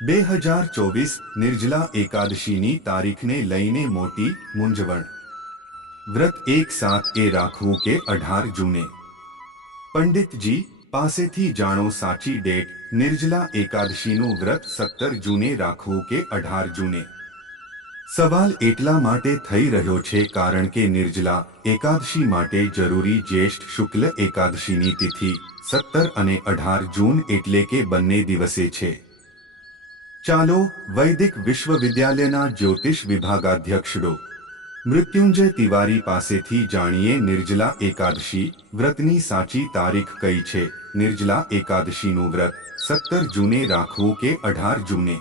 2024 નિર્જલા એકાદશીની તારીખને લઈને મોટી મૂંઝવણ। વ્રત એક સાત એ રાખવું કે 18 જૂને? પંડિતજી પાસેથી જાણો સાચી ડેટ। નિર્જલા એકાદશીનું વ્રત 17 જૂને રાખવું કે 18 જૂને? સવાલ એટલા માટે થઈ રહ્યો છે કારણ કે નિર્જલા એકાદશી માટે જરૂરી જ્યેષ્ઠ શુક્લ એકાદશીની તિથિ 17 અને 18 જૂન એટલે કે બંને દિવસે છે। ચાલો વૈદિક વિશ્વવિદ્યાલયના જ્યોતિષ વિભાગાધ્યક્ષ ડો. મૃત્યુંજય તિવારી પાસેથી જાણીએ નિર્જલા એકાદશી વ્રતની સાચી તારીખ કઈ છે। નિર્જલા એકાદશીનું વ્રત 17 જૂને રાખવું કે 18 જૂને?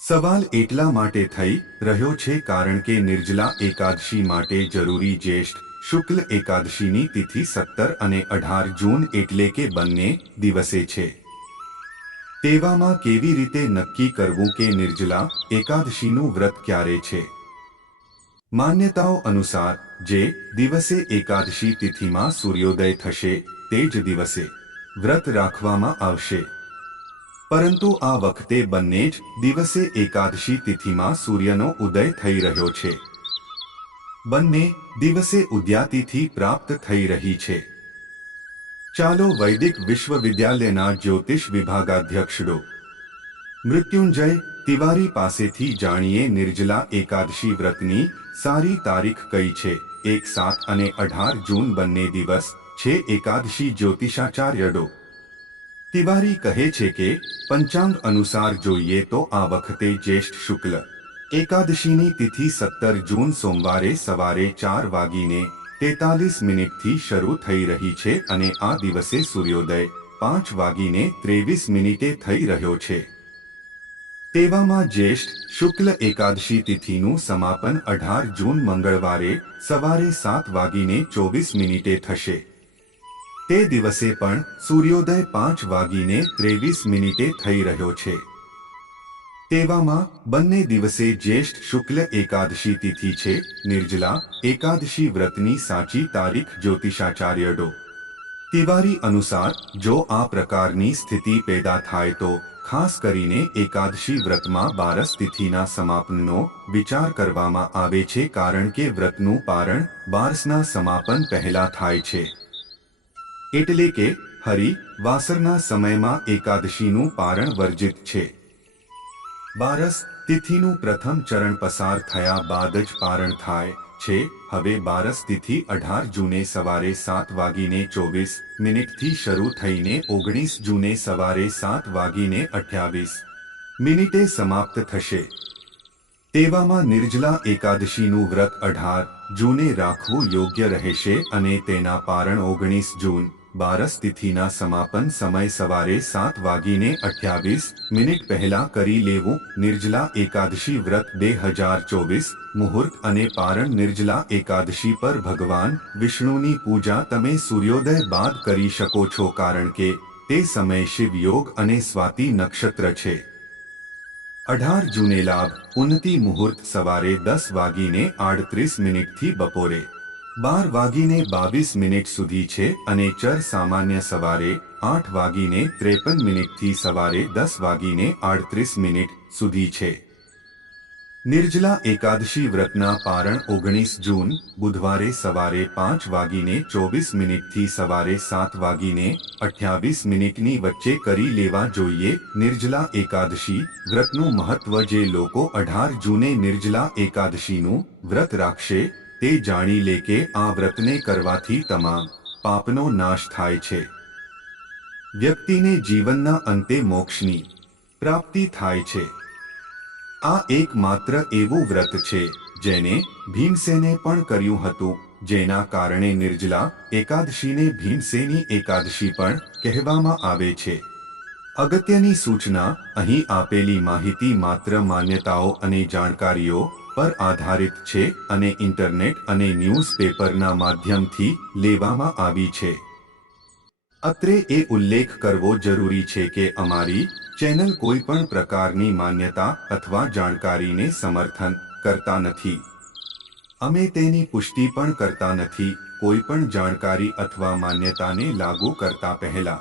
સવાલ એટલા માટે થઈ રહ્યો છે કારણ કે નિર્જલા એકાદશી માટે જરૂરી જ્યેષ્ઠ શુક્લ એકાદશીની તિથિ 17 અને 18 જૂન એટલે કે બંને દિવસે છે। તેવામાં કેવી રીતે નક્કી કરવું કે નિર્જલા એકાદશીનું વ્રત ક્યારે છે? માન્યતાઓ અનુસાર જે દિવસે એકાદશી તિથિમાં સૂર્યોદય થશે તે જ દિવસે વ્રત રાખવામાં આવશે। પરંતુ આ વખતે બંને જ દિવસે એકાદશી તિથિમાં સૂર્યનો ઉદય થઈ રહ્યો છે। બંને દિવસે ઉદ્યાતિથિ પ્રાપ્ત થઈ રહી છે। ચાલો વૈદિક વિશ્વવિદ્યાલયના જ્યોતિષ વિભાગાધ્યક્ષ ડો. મૃત્યુંજય તિવારી પાસેથી જાણીએ નિર્જલા એકાદશી વ્રતની સારી તારીખ કઈ છે। 1 7 અને 18 જૂન બંને દિવસ છે એકાદશી। જ્યોતિષાચાર્ય ડો. તિવારી કહે છે કે પંચાંગ અનુસાર જોઈએ તો આ વખતે જ્યેષ્ઠ શુક્લ એકાદશીની તિથિ 17 જૂન સોમવારે સવારે 4:43 થી શરૂ થઈ રહી છે અને આ દિવસે સૂર્યોદય 5:23 થઈ રહ્યો છે। તેવામાં જ્યેષ્ઠ શુક્લ એકાદશી તિથિનું સમાપન 18 જૂન મંગળવારે સવારે 7:24 થશે। તે દિવસે પણ સૂર્યોદય 5:23 થઈ રહ્યો છે। તેવામાં બંને દિવસે જ્યેષ્ઠ શુક્લ એકાદશી તિથિ છે। નિર્જલા એકાદશી વ્રતની સાચી તારીખ જ્યોતિષાચાર્ય ડો. તિવારી અનુસાર જો આ પ્રકારની સ્થિતિ પેદા થાય તો ખાસ કરીને એકાદશી વ્રતમાં બારસ તિથિના સમાપનનો વિચાર કરવામાં આવે છે કારણ કે વ્રતનું પારણ બારસના સમાપન પહેલા થાય છે। એટલે કે હરિવાસરના સમયમાં એકાદશીનું પારણ વર્જિત છે। બારસ તિથિનું પ્રથમ ચરણ પસાર થયા બાદ જ પારણ થાય છે। હવે બારસ તિથિ 18 જૂને સવારે 7:24 થી શરૂ થઈને 19 જૂને સવારે 7:28 સમાપ્ત થશે। તેવામાં નિર્જલા એકાદશીનું વ્રત 18 જૂને રાખવું યોગ્ય રહેશે અને તેના પારણ 19 જૂન બારસ તિથિના સમાપન સમય સવારે 7:28 પહેલા કરી લેવું। નિર્જલા એકાદશી વ્રત 2024 મુહૂર્ત અને પારણ નિર્જલા એકાદશી પર ભગવાન વિષ્ણુની પૂજા તમે સૂર્યોદય બાદ કરી શકો છો કારણ કે તે સમય શિવ યોગ અને સ્વાતિ નક્ષત્ર છે। 18 જૂને લાભ ઉન્નતિ મુહૂર્ત સવારે 10:38 થી બપોરે 12:22 સુધી છે અને ચર સામાન્ય સવારે 8:53 થી સવારે 10:38 સુધી છે। નિર્જલા એકાદશી વ્રતના પારણ 19 જૂન બુધવારે સવારે 5:24 થી સવારે 7:28 ની વચ્ચે કરી લેવા જોઈએ। નિર્જલા એકાદશી વ્રતનું મહત્વ જે લોકો 18 જૂને નિર્જલા એકાદશીનું વ્રત રાખશે તે જાણી લે કે આ વ્રતને કરવાથી તમામ પાપનો નાશ થાય છે। વ્યક્તિને જીવનના અંતે મોક્ષની પ્રાપ્તિ થાય છે। આ એકમાત્ર એવું વ્રત છે જેને ભીમસેને પણ કર્યું હતું જેના કારણે નિર્જલા એકાદશીને ભીમસેની એકાદશી પણ કહેવામાં આવે છે। અગત્યની સૂચના અહીં આપેલી માહિતી માત્ર માન્યતાઓ અને જાણકારીઓ પર આધારિત છે અને ઇન્ટરનેટ અને ન્યૂઝપેપરના માધ્યમથી લેવામાં આવી છે। અત્રે એ ઉલ્લેખ કરવો જરૂરી છે કે અમારી ચેનલ કોઈ પણ પ્રકારની માન્યતા અથવા જાણકારીને સમર્થન કરતા નથી। અમે તેની પુષ્ટિ પણ કરતા નથી। કોઈ પણ જાણકારી અથવા માન્યતાને લાગુ કરતા પહેલા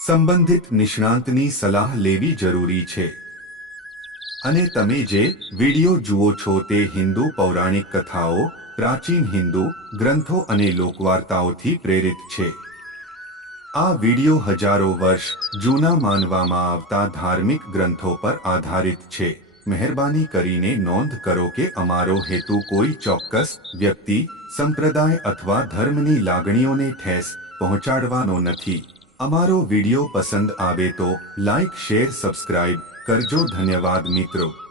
સંબંધિત નિષ્ણાંતની સલાહ લેવી જરૂરી છે। અને તમે જે વિડિયો જુઓ છો તે હિન્દુ પૌરાણિક કથાઓ, પ્રાચીન હિન્દુ ગ્રંથો અને લોકવાર્તાઓથી પ્રેરિત છે. આ વિડિયો હજારો વર્ષ જૂના માનવામાં આવતા ધાર્મિક ગ્રંથો પર આધારિત છે. મહેરબાની કરીને નોંધ કરો કે અમારો હેતુ કોઈ ચોક્કસ વ્યક્તિ, સંપ્રદાય અથવા ધર્મની લાગણીઓને ઠેસ પહોંચાડવાનો નથી. અમારો વિડિયો પસંદ આવે તો લાઇક, શેર, સબસ્ક્રાઇબ કરજો. ધન્યવાદ મિત્રો.